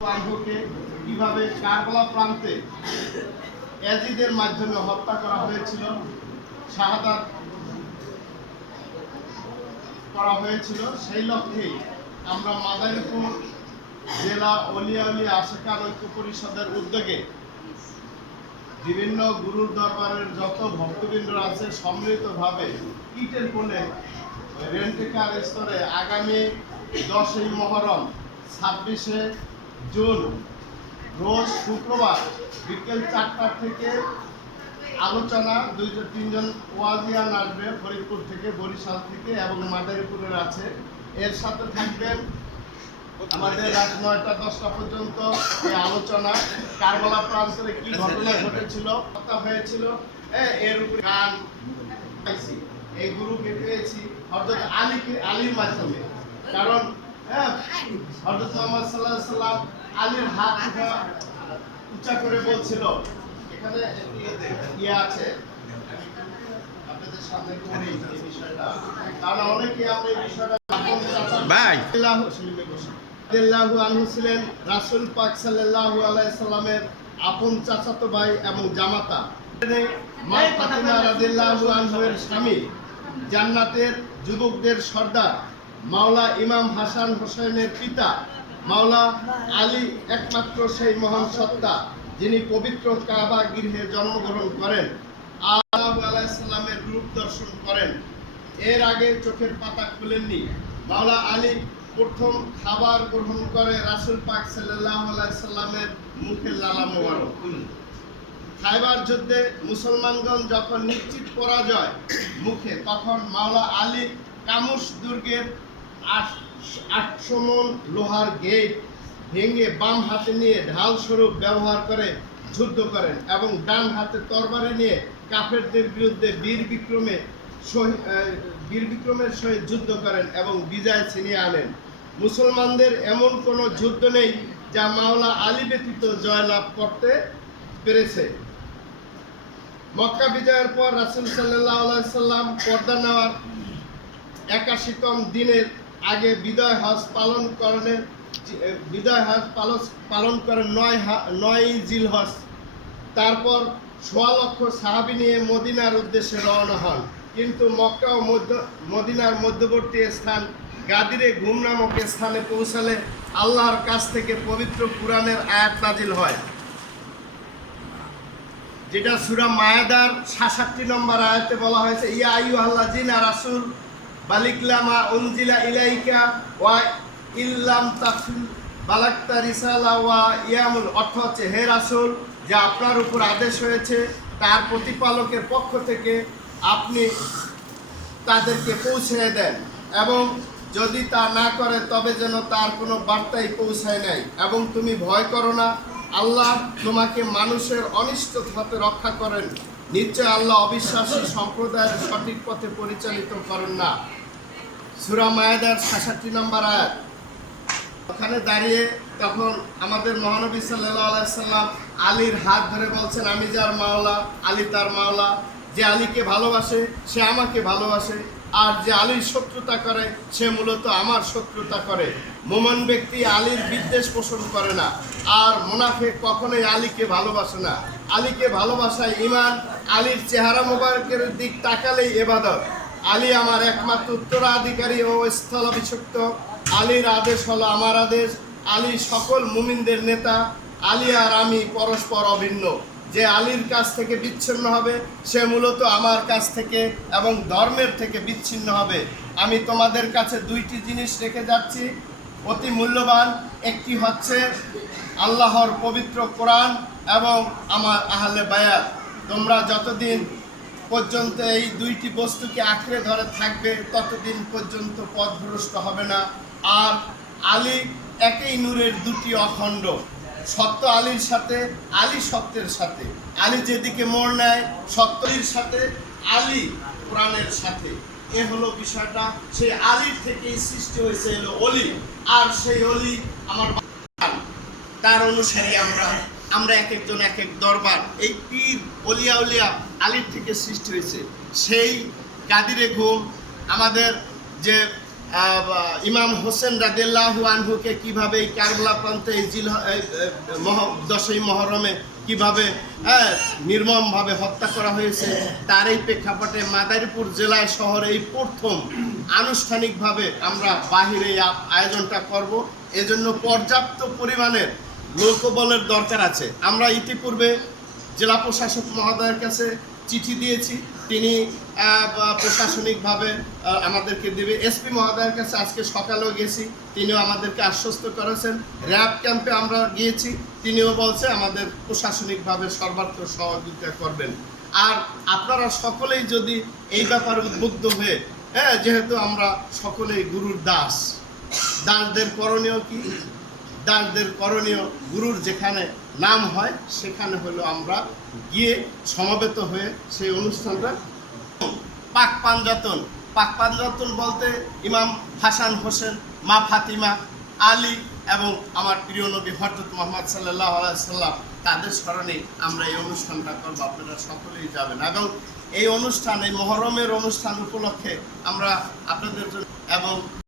আনহুকে কিভাবে কারবালা প্রান্তে ইয়াজিদের মাধ্যমে হত্যা করা হয়েছিল, শাহাদাত করা হয়েছিল, সেই লক্ষ্যেই আমরা মাদারীপুর জেলা ওলিয়া উলিয়া আশেকান ঐক্য পরিষদের উদ্যোগে বিভিন্ন গুরুর দরবারের যত ভক্তবৃন্দ আছে সম্মিলিতভাবে ইটের কোণে রেন্টেকার স্তরে আগামী 10ই মহরম 26শে জুন রোজ শুক্রবার বিকেল 4টা থেকে আলোচনা 2-3 ওয়াজিয়ান আসবে ফরিদপুর থেকে, বরিশাল থেকে এবং মাদারীপুরের আছে। এর সাথে থাকবেন আমাদের রাত 9টা-10টা পর্যন্ত এই আলোচনা কারবালা প্রান্তরে কি ঘটনা ঘটেছিল, কথা হয়েছিল, এর উপরে গান পাইছি। এই গুরুকে পেয়েছি হযরত আলীর মাধ্যমে, কারণ হযরত মুহাম্মদ সাল্লাল্লাহু আলাইহি সাল্লাম আলীর হাত উঁচা করে বলছিল, এখানে আছে আপনাদের সামনে করি এই বিষয়টা, কারণ অনেকে আমরা এই বিষয়টা ভাই রাদিয়াল্লাহু আনহু ছিলেন রাসূল পাক সাল্লাল্লাহু আলাইহি সাল্লামের আপন চাচাতো ভাই এবং জামাতা। মা ফাতিমা রাদিয়াল্লাহু আনহুর স্বামী, জান্নাতের যুবকদের সর্দার মাওলা ইমাম হাসান হোসেনের পিতা মাওলা আলী একমাত্র সেই মহান সত্তা যিনি পবিত্র কাবা গৃহে জন্মগ্রহণ করেন, আল্লাহু আলাইহিস সালামের রূপ দর্শন করেন। এর আগে চোখের পাতা খুলেননি। মাওলা আলী প্রথম খাবার গ্রহণ করে রাসূল পাক সাল্লাল্লাহু আলাইহি সাল্লামের মুখের লালা মোবারক। খায়বার যুদ্ধে মুসলমানগণ যখন নিশ্চিত পরাজয় মুখে, তখন মাওলা আলী কামুস দুর্গের 800 মণ লোহার গেট ভেঙে বাম হাতে নিয়ে ঢাল স্বরূপ ব্যবহার করে যুদ্ধ করেন এবং ডান হাতে তরবারি নিয়ে কাফেরদের বিরুদ্ধে বীর বিক্রমের সহিত যুদ্ধ করেন এবং বিজয় ছিনিয়ে আনেন। মুসলমানদের এমন কোনো যুদ্ধ নেই যা মাওলা আলী ব্যতীত জয়লাভ করতে পেরেছে। মক্কা বিজয়ের পর রাসূল সাল্লাল্লাহু আলাইহি সাল্লাম পর্দা নেওয়ার 81তম দিনের আগে বিদায় হজ পালন করেন 9ই জিলহজ। তারপর 1.25 লক্ষ সাহাবী নিয়ে মদিনার উদ্দেশ্যে রওনা হন, কিন্তু মক্কা ও মদিনার মধ্যবর্তী স্থান গাদিরে ঘুম নামক স্থানে পৌঁছালে আল্লাহর কাছ থেকে পবিত্র কুরআনের আয়াত নাজিল হয়, যেটা সূরা মায়েদার 66 নম্বর আয়াতে বলা হয়েছে, ইয়া আইয়ুহাল্লাযিনা রাসূল বালিগলামা উনজিলা ইলাইকা ওয়া ইল্লাম তাফিল বালাগতা রিসালা ওয়া ইয়ামুল, অর্থ হচ্ছে হে রাসূল, যা আপনার উপর আদেশ হয়েছে তার প্রতিপালকের পক্ষ থেকে আপনি তাদেরকে পৌঁছে দেন, এবং যদি তা না করে তবে যেন তার কোনো বার্তাই পৌঁছায় নাই, এবং তুমি ভয় করো না, আল্লাহ তোমাকে মানুষের অনিষ্ট হতে রক্ষা করেন, নিশ্চয় আল্লাহ অবিশ্বাসী সম্প্রদায়ের সঠিক পথে পরিচালিত করেন না। সূরা মায়েদার 66 নম্বর আয়াত। ওখানে দাঁড়িয়ে তখন আমাদের মহানবী সাল্লাল্লাহু আলাইহি সাল্লাম আলীর হাত ধরে বলছেন, আমি যার মাওলা আলী তার মাওলা, যে আলীকে ভালোবাসে সে আমাকে ভালোবাসে, আর যে আলীর শত্রুতা করে সে মূলত আমার শত্রুতা করে। মুমিন ব্যক্তি আলীর বিদ্বেষ পোষণ করে না, আর মুনাফিক কখনোই আলীকে ভালোবাসে না। আলীকে ভালোবাসায় ঈমান, আলীর চেহারা মোবারকের দিক তাকালেই ইবাদত। আলী আমার একমাত্র উত্তরাধিকারী ও স্থলাভিষিক্ত, আলীর আদেশ হলো আমার আদেশ, আলী সকল মুমিনদের নেতা, আলী আর আমি পরস্পর অভিন্ন। যে আলীর কাছ থেকে বিচ্ছিন্ন হবে সে মূলত আমার কাছ থেকে এবং ধর্মের থেকে বিচ্ছিন্ন হবে। আমি তোমাদের কাছে 2টি জিনিস রেখে যাচ্ছি অতি মূল্যবান, একটি হচ্ছে আল্লাহর পবিত্র কোরআন এবং আমার আহলে বায়াত। তোমরা যতদিন পর্যন্ত এই 2টি বস্তুকে আঁকড়ে ধরে থাকবে ততদিন পর্যন্ত পথভ্রষ্ট হবে না। আর আলী একই নূরের 2টি অখণ্ড, সত্য আলীর সাথে, আলী সত্যের সাথে। আলী যেদিকে মোড় নেয় সত্যের সাথে, আলী কোরআনের সাথে। এ হলো বিষয়টা। সেই আলীর থেকেই সৃষ্টি হয়েছে এলো অলি, আর সেই অলি আমার তার অনুসারী আমরা এক একজন এক এক দরবার। এই পীর অলিয়া উলিয়া আলীর থেকে সৃষ্টি হয়েছে। সেই গাদিরে ঘুম আমাদের যে ইমাম হোসেন রাদিয়াল্লাহু আনহুকে কিভাবে এই কারবালা প্রান্তে এই 10ই মহরমে কিভাবে নির্মমভাবে হত্যা করা হয়েছে, তার এই প্রেক্ষাপটে মাদারীপুর জেলায় শহরে এই প্রথম আনুষ্ঠানিকভাবে আমরা বাহিরে এই আয়োজনটা করব। এজন্য পর্যাপ্ত পরিমাণের লোকবলের দরকার আছে। আমরা ইতিপূর্বে জেলা প্রশাসক মহোদয়ের কাছে চিঠি দিয়েছি, তিনি প্রশাসনিকভাবে আমাদেরকে দেবে। এসপি মহোদয়ের কাছে আজকে সকালেও গেছি, তিনিও আমাদেরকে আশ্বস্ত করেছেন। র্যাব ক্যাম্পে আমরা গিয়েছি, তিনিও বলছে আমাদের প্রশাসনিকভাবে সর্বাত্মক সহযোগিতা করবেন। আর আপনারা সকলেই যদি এই ব্যাপারে উদ্বুদ্ধ হয়ে, যেহেতু আমরা সকলেই গুরুর দাস, দাসদের করণীয় কি? দাসদের করণীয় গুরুর যেখানে নাম হয় সেখানে হলো আমরা গিয়ে সমবেত হয়ে সেই অনুষ্ঠানটা পাক পাঞ্জাতন বলতে ইমাম হাসান হোসেন, মা ফাতিমা, আলী এবং আমার প্রিয় নবী হযরত মুহাম্মদ সাল্লাল্লাহু আলাইহি সাল্লাম, তাদের স্মরণে আমরা এই অনুষ্ঠানটা করব। আপনারা সকলেই যাবেন এবং এই অনুষ্ঠান, এই মহরমের অনুষ্ঠান উপলক্ষে আমরা আপনাদের জন্য এবং